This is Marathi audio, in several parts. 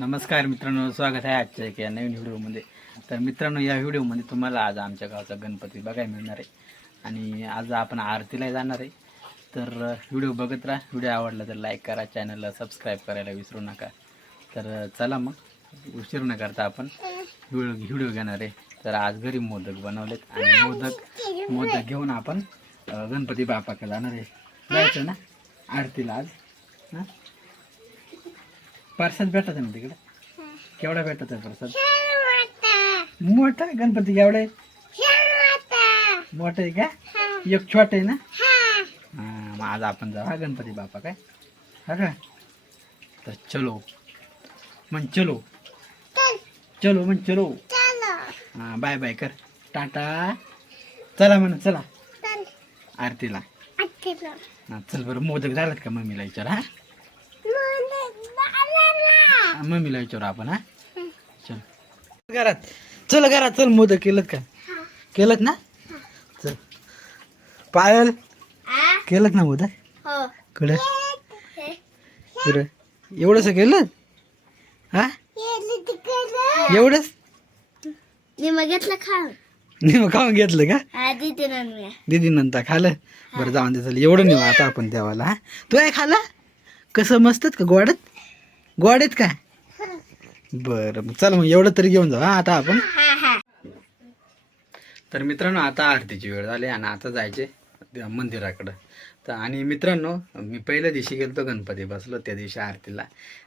नमस्कार मित्रांनो स्वागत आहे आजच्या एका नवीन व्हिडिओमध्ये. तर मित्रांनो या व्हिडिओमध्ये तुम्हाला आज आमच्या गावचा गणपती बघायला मिळणार आहे. आणि आज आपण आरतीला जाणार आहे. तर व्हिडिओ बघत राहा. व्हिडिओ आवडला तर लाईक करा चॅनलला सबस्क्राईब करायला विसरू नका. तर चला मग उशीर न करता आपण व्हिडिओ व्हिडिओ घेणार आहे. तर आज घरी मोदक बनवलेत आणि मोदक मोदक घेऊन आपण गणपती बापाकडे जाणार आहे. जायचं ना? आरतीला आज हां? प्रसाद भेटत ना तिकडे? केवढा भेटत आहे प्रसाद मोठा आहे गणपती केवढा आहे मोठा आहे का? एक छोटा आहे ना? हा. मग आज आपण जाऊ हा गणपती बापा काय? हा का? तर चलो. म्हण चलो. चलो. म्हण चलो. हा बाय बाय कर. टाटा. चला म्हण चला. आरतीला. हा चल बरं मोदक झालात का मम्मीला विचार हा हा, मम्मीला विचारू आपण हा? चल. घरात. चल घरात चल मोदक केलं का? केलं ना? चल. पायल केलं ना मोदक? कडे. पुरं एवढंच केलं हा? एवढंच निम घेतलं खा नाही मग खाऊन घेतलं का? दीदी नंतर खाल्लं. बरं जाऊन दे चल. एवढं नाही आता आपण देवाला हा? तू काय खाल्ला? कसं मस्तच का? गोडत गोडेत का? बरं मग चल मग एवढं तरी घेऊन जाऊ हा आता आपण? तर मित्रांनो आता आरतीची वेळ झाली आणि आता जायचे मंदिराकडं. तर आणि मित्रांनो मी पहिल्या दिवशी गेलो गणपती बसलो त्या दिवशी आरतीला.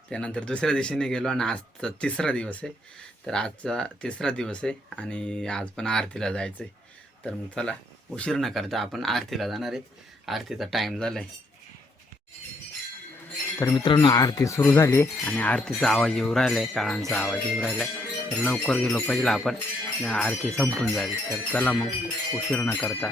त्यानंतर दुसऱ्या दिवशीने गेलो आणि आजचा तिसरा दिवस आहे. तर आजचा तिसरा दिवस आहे आणि आज पण आरतीला जायचं आहे तर मग चला उशीर न करता आपण आरतीला जाणार आहे. आरतीचा टाईम झाला आहे तर मित्रांनो आरती सुरू झाली आणि आरतीचा आवाज येऊ राहिला आहे काळांचा आवाज येऊ राहिला आहे तर लवकर गेलो पाहिजे आपण. आरती संपून जावी. तर चला मग उशीर न करता.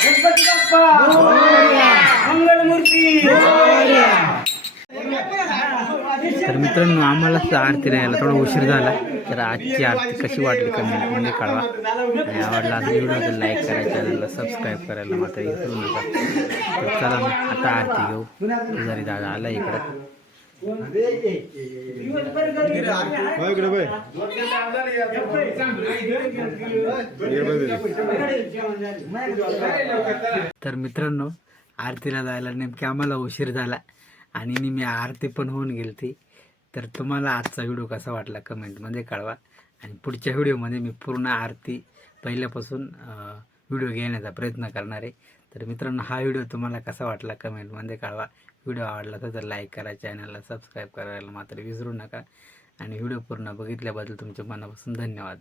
गणपती बाप्पा! मित्रांनो आम्हाला तर आरतीला यायला थोडा उशीर झाला. तर आजची आरती कशी वाटली कमी म्हणजे कळवा. आणि आवडला असं व्हिडिओ लाईक करा चॅनलला सबस्क्राईब करायला मात्र विसरू नका. तर चला मग आता आरती घेऊ. पुजारी दादा आला इकडं. तर मित्रांनो आरतीला जायला नेमकी आम्हाला उशीर झाला. आणि मी आरती पण होऊन गेली तर तुम्हाला आजचा व्हिडिओ कसा वाटला कमेंटमध्ये कळवा. आणि पुढच्या व्हिडिओमध्ये मी पूर्ण आरती पहिल्यापासून व्हिडिओ घेण्याचा प्रयत्न करणार आहे. तर मित्रांनो हा व्हिडिओ तुम्हाला कसा वाटला कमेंटमध्ये कळवा. व्हिडिओ आवडला तर लाईक करा चॅनलला सबस्क्राईब करायला मात्र विसरू नका. आणि व्हिडिओ पूर्ण बघितल्याबद्दल तुमच्या मनापासून धन्यवाद.